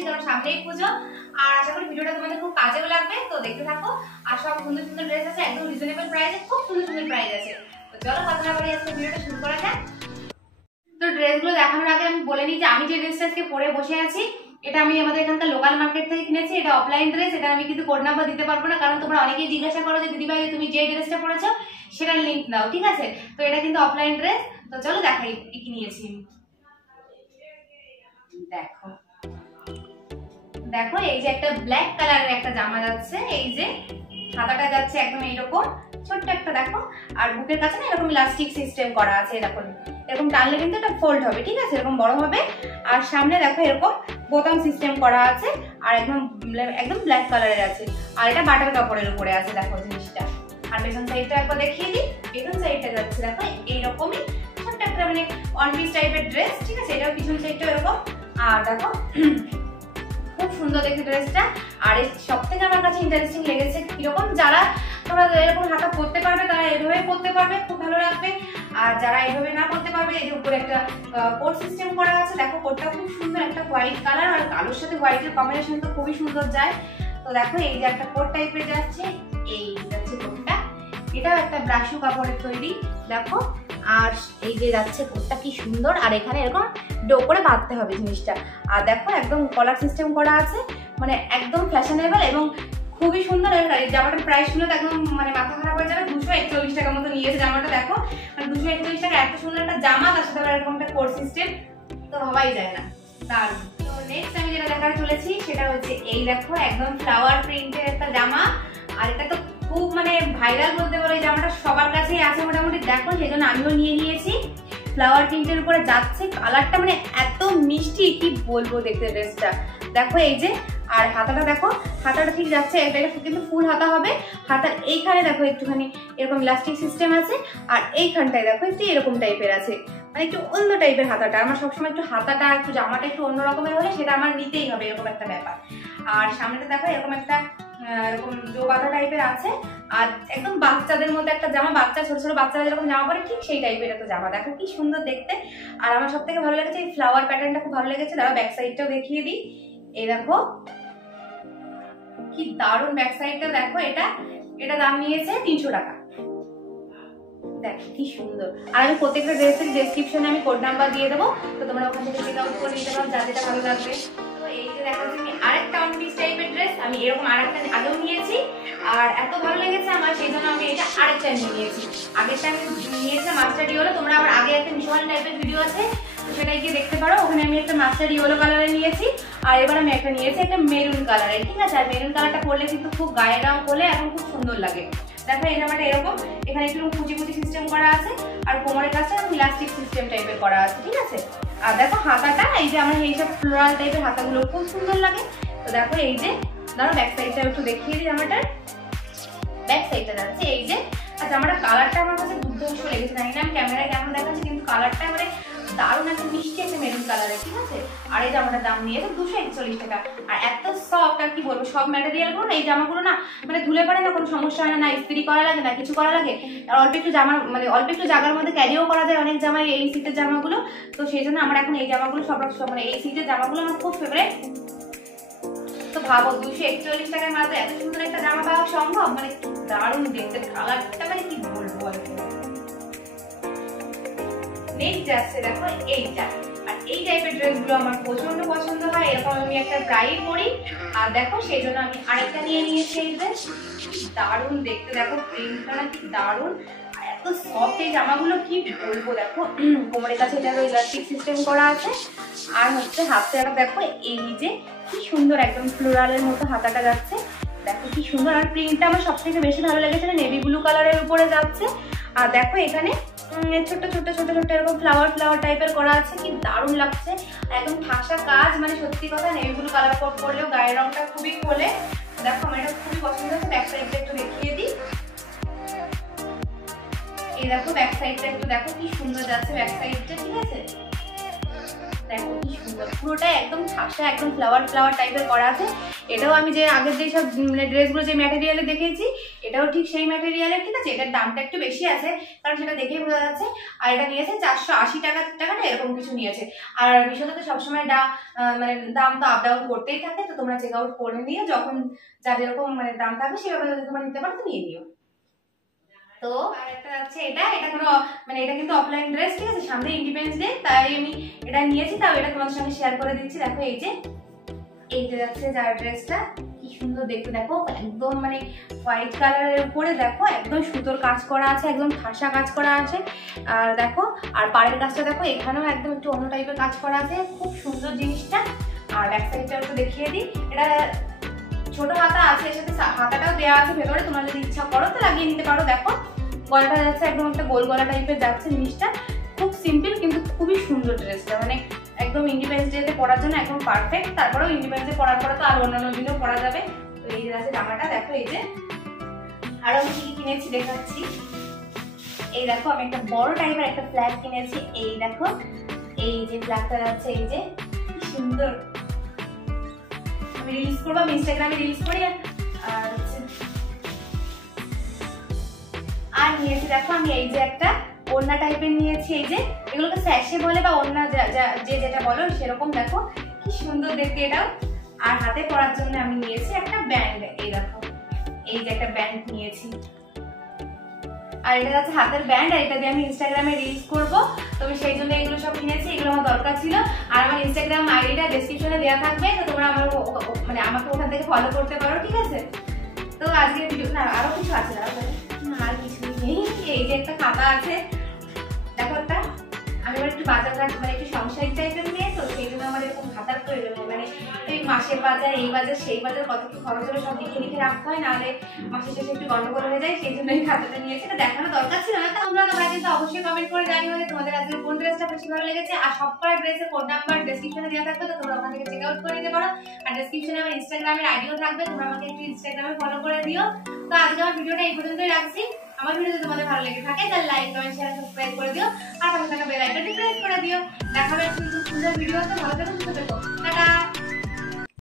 এসেছি কারণ সামনেই পুজো। আর আশা করি ভিডিওটা তোমাদের খুব কাজেও লাগবে, তো দেখতে থাকো। আর সব সুন্দর সুন্দর ড্রেস আছে, একদম রিজনেবল প্রাইসে, খুব সুন্দর সুন্দর প্রাইস আছে। তো চলো কথা না বলে আজকে ভিডিওটা শুরু করা যাক। তো ড্রেসগুলো দেখানোর আগে আমি বলে নিই যে আমি যে ড্রেসটা আজকে পরে বসে আছি এটা আমি আমাদের এখানকার লোকাল মার্কেট থেকে কিনেছি। এটা অফলাইন ড্রেস, এটা আমি কিন্তু কোড নাম্বার দিতে পারবো না, কারণ তোমরা অনেকেই জিজ্ঞাসা করো যে দিদিভাই তুমি যে ড্রেসটা পরেছো সেটার লিঙ্ক দাও, ঠিক আছে? তো এটা কিন্তু অফলাইন ড্রেস। তো চলো দেখাই কি নিয়েছি। দেখো দেখো এই যে একটা ব্ল্যাক কালারের একটা জামা যাচ্ছে, এই যে হাতাটা যাচ্ছে একদম এইরকম ছোট্ট একটা, দেখো। আর বুকের কাছে না এরকম ইলাস্টিক সিস্টেম করা আছে, দেখো এরকম টানলে কিন্তু এটা ফোল্ড হবে, ঠিক আছে? এরকম বড় হবে। আর সামনে দেখো এরকম বোতাম সিস্টেম করা আছে, আর একদম একদম ব্ল্যাক কালারের আছে। আর এটা বাটার কাপড়ের উপরে আছে, দেখো জিনিসটা। আর পেছন সাইডটা একবার দেখিয়ে দিই। পেছন সাইডটা যাচ্ছে দেখো এইরকমই ছোট্ট একটা মানে ওয়ান পিস টাইপের ড্রেস, ঠিক আছে? এটাও পিছন সাইডটা এরকম। আর দেখো খুব সুন্দর দেখতে ড্রেসটা। আর সব থেকে আমার কাছে ইন্টারেস্টিং লেগেছে কিরকম, যারা তোমরা এরকম হাতা পরতে পারবে তারা এভাবে পরতে পারবে, খুব ভালো লাগবে। আর যারা এভাবে না পরতে পারবে, এই যে উপরে একটা কোট সিস্টেম করা আছে, দেখো কোটটা খুব সুন্দর, একটা হোয়াইট কালার। আর কালোর সাথে হোয়াইটের কম্বিনেশন তো খুবই সুন্দর যায়। তো দেখো এই যে একটা কোট টাইপের যাচ্ছে, এই যাচ্ছে কোটটা। এটাও একটা ব্রাশু কাপড়ের তৈরি, দেখো। আর এই যে যাচ্ছে কোটটা কি সুন্দর। আর এখানে এরকম ডো করে বাঁধতে হবে জিনিসটা। আর দেখো একদম কলার সিস্টেম করা আছে, মানে একদম ফ্যাশনেবল এবং খুবই সুন্দর। এই জামাটার প্রাইস শুনে তো একদম মানে মাথা খারাপ হয়ে যাবে। 241 টাকার মতো নিয়েছে জামাটা, দেখো। মানে 241 টাকা এত সুন্দর একটা জামা, তার সাথে এরকম একটা কোট সিস্টেম, তো ভাবাই যায় না। দারুণ। তো নেক্সট আমি যেটা দেখাতে চলেছি সেটা হচ্ছে এই দেখো একদম ফ্লাওয়ার প্রিন্টের একটা জামা। আর এটা তো খুব মানে ভাইরাল বলতে পারো, এই জামাটা সবার কাছেই আছে মোটামুটি, দেখো সেই জন্য আমিও নিয়ে নিয়েছি। ফ্লাওয়ার প্রিন্টের উপরে যাচ্ছে, কালারটা মানে এত মিষ্টি কি বলবো দেখতে ড্রেসটা, দেখো এই যে। আর হাতাটা দেখো, হাতাটা ঠিক যাচ্ছে, এটা কিন্তু ফুল হাতা হবে। হাতার এইখানে দেখো একটুখানি এরকম ইলাস্টিক সিস্টেম আছে। আর এইখানটায় দেখো একটু এরকম টাইপের আছে, মানে একটু অন্য টাইপের হাতাটা। আমার সবসময় একটু হাতাটা একটু জামাটা একটু অন্য রকমের হলে সেটা আমার নিতেই হবে, এরকম একটা ব্যাপার। আর সামনেটা দেখো এরকম একটা এরকম জো বাঁধা টাইপের আছে। আর একদম বাচ্চাদের মধ্যে একটা জামা, বাচ্চা ছোট ছোট বাচ্চারা যেরকম জামা পরে ঠিক সেই টাইপের একটা জামা, দেখো কি সুন্দর দেখতে। আর আমার সব থেকে ভালো লেগেছে এই ফ্লাওয়ার প্যাটার্নটা, খুব ভালো লেগেছে। দাঁড়া ব্যাক সাইডটাও দেখিয়ে দিই। এই দেখো কি দারুণ ব্যাক সাইডটা, দেখো। এটা দাম নিয়েছে 300 টাকা, দেখো কি সুন্দর। আর আমি প্রত্যেকটা ড্রেসের ডেসক্রিপশনে আমি কোড নাম্বার দিয়ে দেবো, তো তোমরা ওখান থেকে চেক আউট করে নিতে পারো যা যেটা ভালো লাগবে। তো এই যে দেখো তুমি আরেকটা ওয়ান পিস টাইপের ড্রেস, আমি এরকম আরেকটা আগেও নিয়েছি। আর এত ভালো লেগেছে আমার, সেই জন্য আমি এটা আরেকটা নিয়ে নিয়েছি। আগেরটা আমি নিয়েছিলাম মাস্টার্ড ইয়েলো, তোমরা আবার আগে একটা মিশন টাইপের ভিডিও আছে, তো সেটাই গিয়ে দেখতে পারো। ওখানে আমি একটা মাস্টার্ড ইয়েলো কালারে নিয়েছি। আর এবার আমি একটা নিয়েছি একটা মেরুন কালারে, ঠিক আছে? আর মেরুন কালারটা পরলে কিন্তু খুব গায়ের রং করলে এখন খুব সুন্দর লাগে। দেখো এই জামাটা এরকম, এখানে একটু কুচি কুচি সিস্টেম করা আছে। আর কোমরের কাছে ইলাস্টিক সিস্টেম টাইপের করা আছে, ঠিক আছে? আর দেখো হাতাটা এই যে আমার এইসব ফ্লোরাল টাইপের হাতাগুলো খুব সুন্দর লাগে। তো দেখো এই যে, ধরো ব্যাক সাইডটা একটু দেখিয়ে দিই। জামাটার ব্যাক সাইডটা যাচ্ছে এই যে। আর জামাটার কালারটা আমার কাছে দুর্ধর্ষ লেগেছে, জানি না আমি ক্যামেরায় কেমন দেখাচ্ছি, কিন্তু কালারটা মানে দারুণ একটা মিষ্টি একটা মেরুন কালারের, ঠিক আছে? আর এই জামাটার দাম নিয়েছে 241 টাকা। আর এত সফট, আর কি বলবো, সব ম্যাটেরিয়াল গুলো না, এই জামাগুলো না মানে ধুলে পড়ে না, কোনো সমস্যা হয় না, না ইস্ত্রি করা লাগে না কিছু করা লাগে। আর অল্প একটু জামা মানে অল্প একটু জায়গার মধ্যে ক্যারিও করা যায় অনেক জামাই, এই সিটের জামাগুলো। তো সেই জন্য আমার এখন এই জামাগুলো সব মানে এই সিটের জামাগুলো আমার খুব ফেভারিট। তো ভাবো 241 টাকায় মাত্র এত সুন্দর একটা জামা পাওয়া সম্ভব, মানে দারুণ দেখতে, কালারটা মানে কি বলবো। নেক্সট যাচ্ছে দেখো এইটা। আর এই টাইপের ড্রেসগুলো আমার প্রচন্ড পছন্দ হয়, এরকম আমি একটা প্রায়ই পরি। আর দেখো সেই জন্য আমি আরেকটা নিয়ে নিয়েছি এই ড্রেস, দারুণ দেখতে, দেখো প্রিন্টটা না কি দারুণ। আর এত সফট এই জামাগুলো কি বলবো, দেখো কোমরের কাছে এটা ইলাস্টিক সিস্টেম করা আছে। আর হচ্ছে হাতটা দেখো এই যে কি সুন্দর একদম ফ্লোরালের মতো হাতাটা যাচ্ছে, দেখো কি সুন্দর। আর প্রিন্টটা আমার সব থেকে বেশি ভালো লেগেছে, নেভি ব্লু কালারের উপরে যাচ্ছে। আর দেখো এখানে ছোট ছোট ছোট ছোট এরকম ফ্লাওয়ার ফ্লাওয়ার টাইপের করা আছে, কি দারুণ লাগছে। একদম ঠাসা কাজ, মানে সত্যি কথা নেভি ব্লু কালার করলেও গায়ের রংটা খুবই খোলে। দেখো আমার এটা খুবই পছন্দ হচ্ছে। ব্যাক সাইডটা একটু দেখিয়ে দিই। এই দেখো ব্যাক সাইডটা একটু দেখো কি সুন্দর যাচ্ছে ব্যাক সাইডটা, ঠিক আছে? দেখো কি সুন্দর, পুরোটাই একদম ঠাসা, একদম ফ্লাওয়ার টাইপের করা আছে। এটাও আমি যে আগের যে সব ড্রেসগুলো যে ম্যাটেরিয়ালে দেখেছি, এটাও ঠিক সেই ম্যাটেরিয়ালে, ঠিক আছে। এটার দামটা একটু বেশি আছে, কারণ সেটা দেখেই বোঝা যাচ্ছে। আর এটা নিয়েছে 480 টাকা না এরকম কিছু নিয়েছে। আর মিশোতে তো সবসময় মানে দাম তো আপ ডাউন করতেই থাকে, তো তোমরা চেক আউট করে নিও, যখন যা যেরকম মানে দাম থাকবে সেভাবে যদি তোমরা নিতে পারো তো নিয়ে নিও। তো আর একটা আছে, এটা কোনো মানে এটা কিন্তু অফলাইন ড্রেস, ঠিক আছে, সামনে ইন্ডিপেন্ডেন্স ডে, তাই আমি এটা নিয়েছি। তাও এটা তোমাদের সঙ্গে শেয়ার করে দিচ্ছি। দেখো এই যে যাচ্ছে যার ড্রেসটা, কি সুন্দর দেখতে, দেখো একদম মানে হোয়াইট কালারের উপরে দেখো একদম সুতোর কাজ করা আছে, একদম ঠাসা কাজ করা আছে। আর দেখো, আর পাড়ের কাজটা দেখো, এখানেও একদম একটু অন্য টাইপের কাজ করা আছে, খুব সুন্দর জিনিসটা। আর ব্যাক সাইডটা একটু দেখিয়ে দিই, এটা ছোট হাতা আছে, এর সাথে হাতাটাও দেওয়া আছে ভেতরে, তোমরা যদি ইচ্ছা করো তো লাগিয়ে নিতে পারো। দেখো গলাটা যাচ্ছে একদম একটা গোল গলা টাইপের যাচ্ছে জিনিসটা, খুব সিম্পল কিন্তু খুবই সুন্দর ড্রেসটা, মানে একদম ইন্ডিপেন্ডেন্স ডেতে পরার জন্য একদম পারফেক্ট। তারপরেও ইন্ডিপেন্ডেন্স ডে পরার পরে তো আর অন্যান্য দিনেও পরা যাবে। তো এই যে আছে জামাটা, দেখো এই যে আরো আমি কি কিনেছি দেখাচ্ছি। এই দেখো আমি একটা বড় টাইপের একটা ফ্ল্যাগ কিনেছি, এই দেখো এই যে ফ্ল্যাগটা যাচ্ছে, এই যে কি সুন্দর। আমি রিলস করবো, আমি ইনস্টাগ্রামে রিলস করি। আর নিয়েছি দেখো আমি এই যে একটা ওড়না টাইপের নিয়েছি, এই যে এগুলোকে স্যাশে বলে বা ওড়না যে যেটা বলো সেরকম, দেখো কি সুন্দর দেখতে এটাও। আর হাতে পরার জন্য আমি নিয়েছি একটা ব্যান্ড, এই দেখো এই যে একটা ব্যান্ড নিয়েছি। আর এটা যাচ্ছে হাতের ব্যান্ড, আর এটা দিয়ে আমি ইনস্টাগ্রামে রিলস করবো, তো আমি সেই জন্য এগুলো সব কিনেছি, এগুলো আমার দরকার ছিল। আর আমার ইনস্টাগ্রাম আইডিটা ডেসক্রিপশনে দেওয়া থাকবে, তো তোমরা মানে আমাকে ওখান থেকে ফলো করতে পারো, ঠিক আছে। তো আজকে ভিডিও না আরো কিছু আছে, আর কিছু নেই। এই যে একটা খাতা আছে, দেখো একটা আমি আবার একটু বাজার ঘাট মানে একটু সংসারিক টাইপের মেয়ে, তো সেই জন্য আমার এরকম খাতার প্রয়োজন, মানে এই মাসের বাজার, এই বাজার, সেই বাজার, কত কি খরচ হলে সব লিখে রাখতে হয়, নাহলে মাসের শেষে একটু গন্ডগোল হয়ে যায়, সেই জন্য এই খাতাটা নিয়েছি। এটা দেখানো দরকার ছিল না। তোমরা কিন্তু অবশ্যই কমেন্ট করে জানিও যে তোমাদের আজকে কোন ড্রেসটা বেশি ভালো লেগেছে। আর সবকটা ড্রেসের কোড নাম্বার ডেসক্রিপশনে দেওয়া থাকবে, তো তোমরা ওখান থেকে চেক আউট করে নিতে পারো। আর ডেসক্রিপশনে আমার ইনস্টাগ্রামের আইডিও থাকবে, তোমরা আমাকে একটু ইনস্টাগ্রামে ফলো করে দিও। তো আজকে আমার ভিডিওটা এই পর্যন্তই রাখছি। আমার ভিডিও যদি তোমাদের ভালো লেগে থাকে তাহলে লাইক, কমেন্ট, শেয়ার, সাবস্ক্রাইব করে দিও। আর পাশে থাকা বেল আইকনটি প্রেস করে দিও। দেখা হবে সুন্দর ভিডিও। তো ভালো থেকো, সুস্থ থেকো, টাটা।